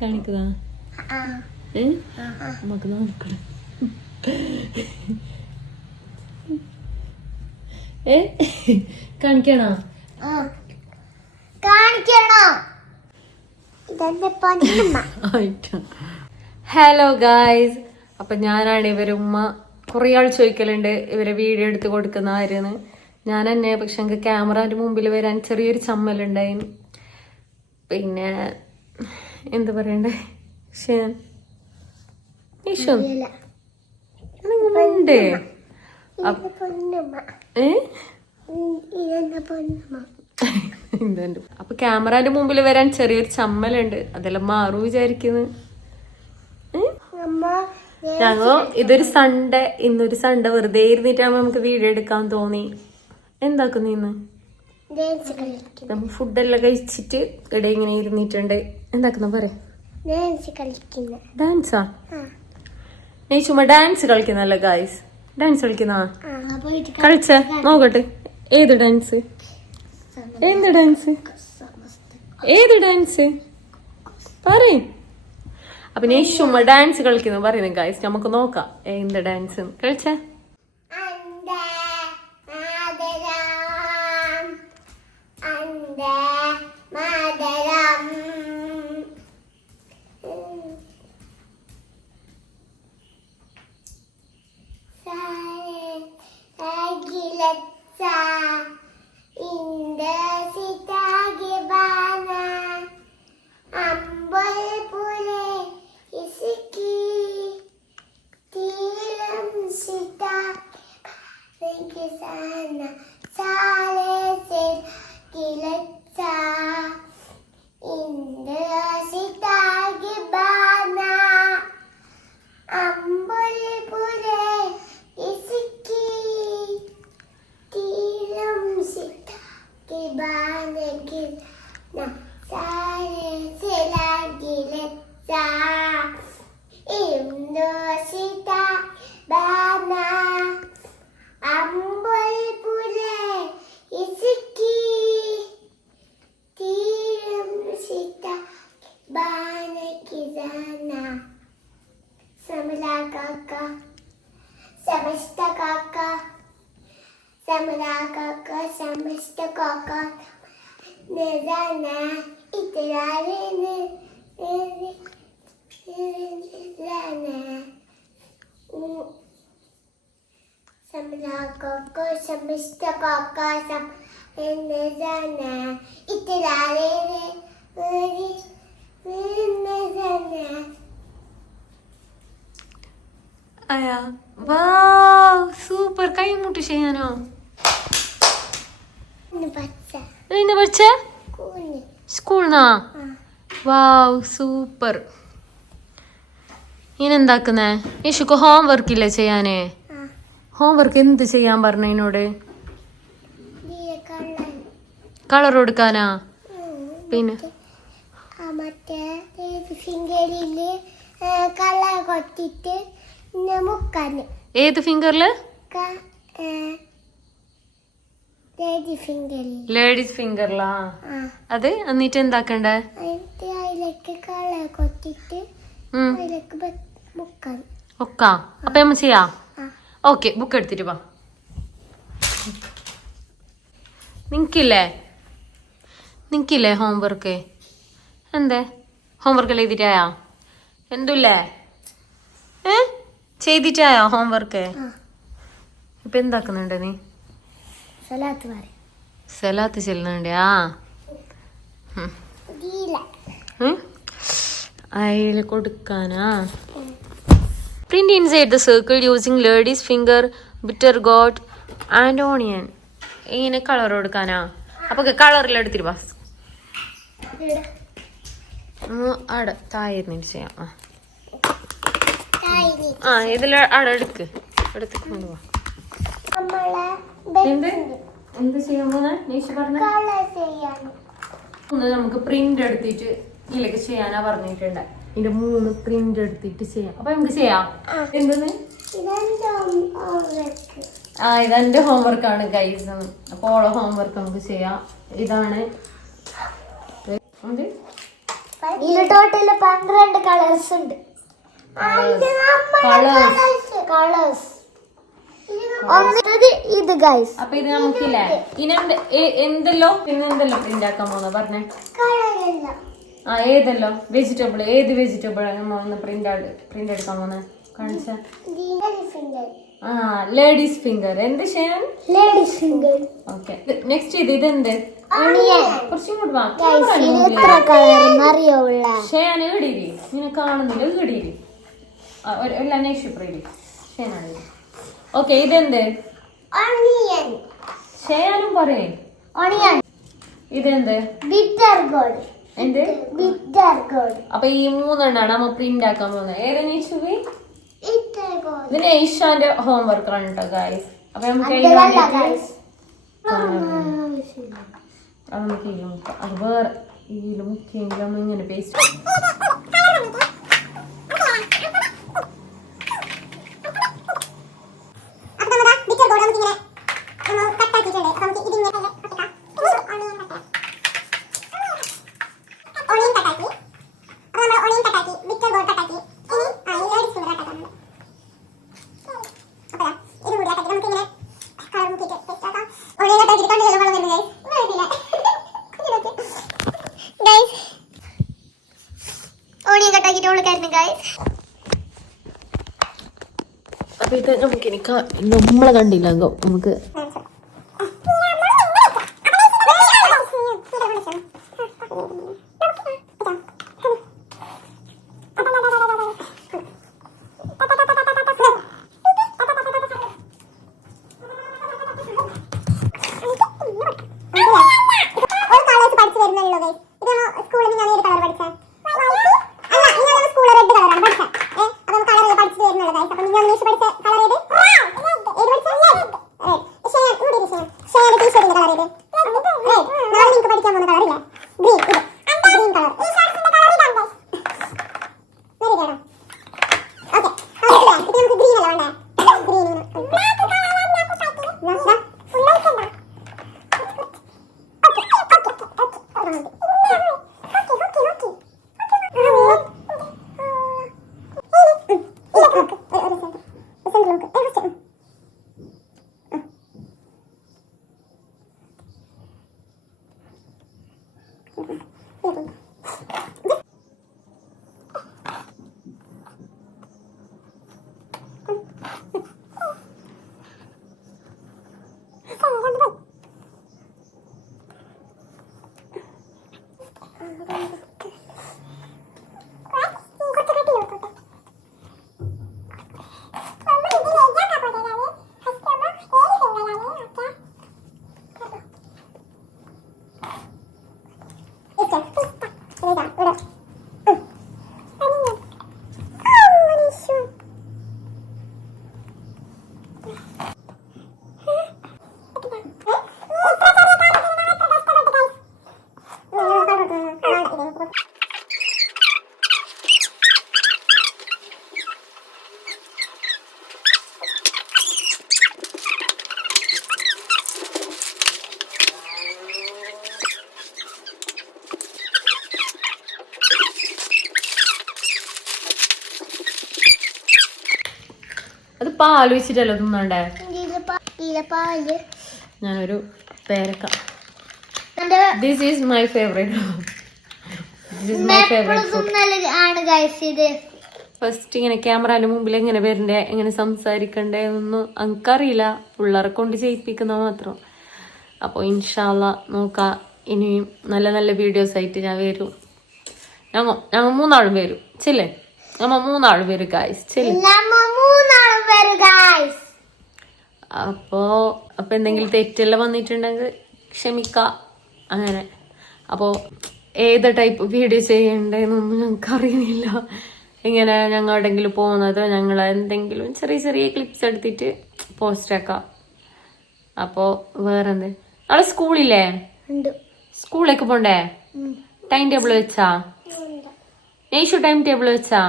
കാണിക്കുന്ന നമുക്ക് നോക്കണം. കാണിക്കണോ? ഹലോ ഗായ്സ്, അപ്പൊ ഞാനാണ് ഇവരെ ഉമ്മ. കുറെ ആൾ ചോദിക്കലുണ്ട് ഇവരെ വീഡിയോ എടുത്ത് കൊടുക്കുന്ന ആരെന്ന്. ഞാൻ തന്നെ, പക്ഷെ എനിക്ക് ക്യാമറന്റെ മുമ്പിൽ വരാൻ ചെറിയൊരു ചമ്മലുണ്ടായിന്. പിന്നെ എന്താ പറയണ്ടേ, അപ്പൊ ക്യാമറന്റെ മുമ്പിൽ വരാൻ ചെറിയൊരു ചമ്മലുണ്ട്. അതെല്ലാം മാറും വിചാരിക്കുന്നു. ഇതൊരു സൺഡേ, ഇന്നൊരു സൺഡേ വെറുതെ ഇരുന്നിട്ടാകുമ്പോ നമുക്ക് വീഡിയോ എടുക്കാൻ തോന്നി. എന്താക്കുന്നു ഇന്ന്? ഫുഡെല്ലാം കഴിച്ചിട്ട് ഇവിടെ ഇങ്ങനെ ഇരുന്നിട്ടുണ്ട്. എന്താക്കുന്ന പറയാ? ഡാൻസാ? നീ ചുമ്മാ ഡാൻസ് കളിക്കുന്നല്ലോ ഗായ്സ്. ഡാൻസ് കളിക്കുന്ന കളിച്ച നോക്കട്ടെ. ഏത് ഡാൻസ്? എന്ത് ഡാൻസ്? ഏത് ഡാൻസ് പറയും. അപ്പൊ നീ ചുമ്മാ ഡാൻസ് കളിക്കുന്നു പറയുന്നത് ഗായ്സ്. നമുക്ക് നോക്കാം എന്ത് ഡാൻസ് കളിച്ച. അയാ വാവ്, സൂപ്പർ. കൈമുട്ട് ചെയ്യാനോ? പഠിച്ച സ്കൂളിനാ? വാവ്, സൂപ്പർ. ഇനെന്താക്കുന്നേ? യേശുക്ക് ഹോം വർക്ക് ഇല്ലേ ചെയ്യാനേ? ഹോംവർക്ക് എന്ത് ചെയ്യാൻ പറഞ്ഞ എന്നോട്? കളർ കൊടുക്കാനാ? പിന്നെ ഏത് ഫിംഗറില്? ലേഡീസ് ഫിംഗറിലാ? അത് എന്നിട്ട് എന്താക്കണ്ടേ? ഒക്കാ? അപ്പൊ നമ്മ ചെയ്യാ. ഓക്കെ, ബുക്ക് എടുത്തിട്ട് വാ. നിനക്കില്ലേ ഹോംവർക്ക്? എന്തേ ഹോംവർക്ക് എല്ലാം എഴുതിട്ടായാ? എന്തുല്ലേ ചെയ്തിട്ടായോ ഹോംവർക്ക്? ഇപ്പൊ എന്താക്കുന്നുണ്ട് നീ? സലാത്ത് ചെല്ലുന്നുണ്ട്. അയില് കൊടുക്കാനാ? Print inside the circle using lady's finger, bitter gourd and onion. ഇങ്ങനെ കളർ കൊടുക്കാനാ? അപ്പൊ കളറിൽ എടുത്തിട്ട് പാസ് അവിടെ തായിരുന്നിട്ട് ചെയ്യാം. ഇതിൽ അവിടെ എടുക്ക് കൊണ്ടുപോവാ. എന്ത് ചെയ്യാൻ പോന്നെ നീഷ പറഞ്ഞ? നമുക്ക് പ്രിന്റ് എടുത്തിട്ട് ഇതിലേക്ക് ചെയ്യാനാ പറഞ്ഞിട്ടുണ്ട്. ഇതിന്റെ 3 പ്രിന്റ് എടുത്തിട്ട് ചെയ്യാം. അപ്പൊ നമുക്ക് ചെയ്യാം. എന്തെന്ന്? ഇതെന്റെ ഹോംവർക്ക് ആണ് ഗൈസ്. അപ്പൊ ഓളോ ഹോംവർക്ക് നമുക്ക് ചെയ്യാം. ഇതാണ് ഇതിൽ ടോട്ടൽ 12 കളേഴ്സ് ഉണ്ട്. കളേഴ്സ് ഇത് ഗൈസ്. അപ്പൊ ഇത് നമുക്കില്ലേ ഇനി എന്തെല്ലോ പ്രിന്റ് ആക്കാൻ പോകുന്ന പറഞ്ഞേ. ഏതല്ലോ വെജിറ്റബിൾ, ഏത് വെജിറ്റബിൾ നമ്മൾ പ്രിന്റ് എടുക്കാൻ പോകുന്ന കാണിച്ച. Ladies finger. എന്ത് Shayan? Ladies finger. Okay, next ഇതെന്ത്? കുറച്ചും കൂടി വാ. ഷെയൻ ഇടീരി, ഇങ്ങനെ കാണുന്നില്ല, ഇടീരി. എല്ലാം നേഷിപ്രീരി ഷെയനാണ്. ഓക്കെ, ഇതെന്ത്? ഷെയാനും പറയേ. ഇതെന്ത്? Bitter gourd. എന്ത്? Bitter gourd. അപ്പൊ ഈ 3 എണ്ണാണ് നമ്മൾ പ്രിന്റ് ആക്കാൻ പോകുന്നത്. ഏതെന്ന് ഇതിന് ഈശാന്റെ ഹോംവർക്ക് ആണ് കേട്ടോ ഗൈസ്. അപ്പൊ നമുക്ക് അത് വേറെ ഇതിൽ മുക്കിയെങ്കിലും നമ്മൾ ഇങ്ങനെ പേസ്റ്റ്. അപ്പൊ ഇത് നമുക്കിനി നമ്മളെ കണ്ടില്ല നമുക്ക് അത് പാല് വെച്ചിട്ടല്ലോ തിന്നണ്ടേ. ഞാനൊരു പേരക്ക. This is my favourite. First ഇങ്ങനെ ക്യാമറയുടെ മുമ്പിൽ എങ്ങനെ വരണ്ടേ, എങ്ങനെ സംസാരിക്കണ്ടേ എന്നൊന്നും എനിക്കറിയില്ല. പിള്ളേരെ കൊണ്ട് ചെയ്യിപ്പിക്കുന്ന മാത്രം. അപ്പോൾ ഇൻഷാ അല്ലാ നോക്കാം. ഇനിയും നല്ല നല്ല വീഡിയോസ് ആയിട്ട് ഞാൻ വരും. ഞങ്ങൾ 3 ആളും വരും. ചെല്ലേ, നമ്മ 3 ആളും വരും ഗായ്സ്. ചെല്ലേ. അപ്പൊ എന്തെങ്കിലും തെറ്റെല്ലാം വന്നിട്ടുണ്ടെങ്കിൽ ക്ഷമിക്ക. അങ്ങനെ അപ്പോൾ ഏത് ടൈപ്പ് വീഡിയോ ചെയ്യണ്ടേന്നൊന്നും ഞങ്ങൾക്ക് അറിയുന്നില്ല. ഇങ്ങനെ ഞങ്ങൾ എവിടെയെങ്കിലും പോകുന്നത് ഞങ്ങൾ എന്തെങ്കിലും ചെറിയ ചെറിയ ക്ലിപ്സ് എടുത്തിട്ട് പോസ്റ്റ് ആക്കാം. അപ്പോൾ വേറെന്ത്? നാളെ സ്കൂളില്ലേ? സ്കൂളിലേക്ക് പോണ്ടേ? ടൈം ടേബിൾ വെച്ചാ? നെയ്ഷു ടൈം ടേബിൾ വെച്ചാ?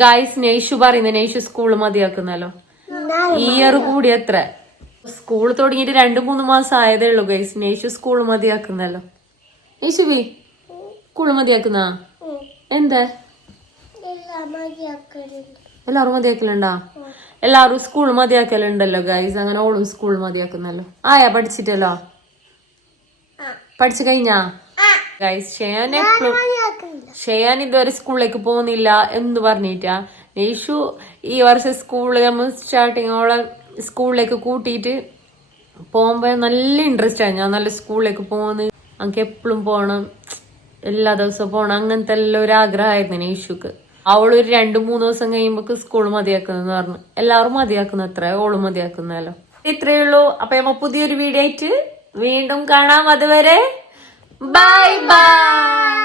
ഗായ്സ്, നെയ്ഷു പറയുന്നത് നെയ്ഷു സ്കൂള് മതിയാക്കുന്നല്ലോ. ഈ ഇയർ കൂടി എത്ര സ്കൂൾ തുടങ്ങിയിട്ട് 2-3 മാസം ആയതേ ഉള്ളൂ ഗൈസ്. നെയ്ഷു സ്കൂള് മതിയാക്കുന്നല്ലോ. യേശുവി സ്കൂള് മതിയാക്കുന്ന എന്താ എല്ലാരും മതിയാക്കലുണ്ടാ? എല്ലാരും സ്കൂൾ മതിയാക്കലുണ്ടല്ലോ ഗൈസ്. അങ്ങനെ ഓളും സ്കൂൾ മതിയാക്കുന്നല്ലോ. ആയാ പഠിച്ചിട്ടല്ലോ? പഠിച്ചു കഴിഞ്ഞാ ഗൈസ്? ഷെയാൻ ഇതുവരെ സ്കൂളിലേക്ക് പോകുന്നില്ല എന്ന് പറഞ്ഞിട്ടാ. യേശു ഈ വർഷം സ്കൂളിൽ നമ്മൾ സ്റ്റാർട്ടിങ് ഓളെ സ്കൂളിലേക്ക് കൂട്ടിയിട്ട് പോകുമ്പോ നല്ല ഇൻട്രസ്റ്റ് ആണ്. ഞാൻ നല്ല സ്കൂളിലേക്ക് പോകുന്നു, നമുക്ക് എപ്പോഴും പോണം, എല്ലാ ദിവസവും പോണം, അങ്ങനത്തെ എല്ലാം ഒരു ആഗ്രഹമായിരുന്നു യേശുക്ക്. അവളൊരു 2-3 ദിവസം കഴിയുമ്പോ സ്കൂൾ മതിയാക്കുന്നെന്ന് പറഞ്ഞു. എല്ലാവരും മതിയാക്കുന്ന അത്ര ഓള് മതിയാക്കുന്നല്ലോ. ഇത്രയേ ഉള്ളൂ. അപ്പൊ നമ്മ പുതിയൊരു വീഡിയോ ആയിട്ട് വീണ്ടും കാണാം. അതുവരെ ബൈ ബൈ.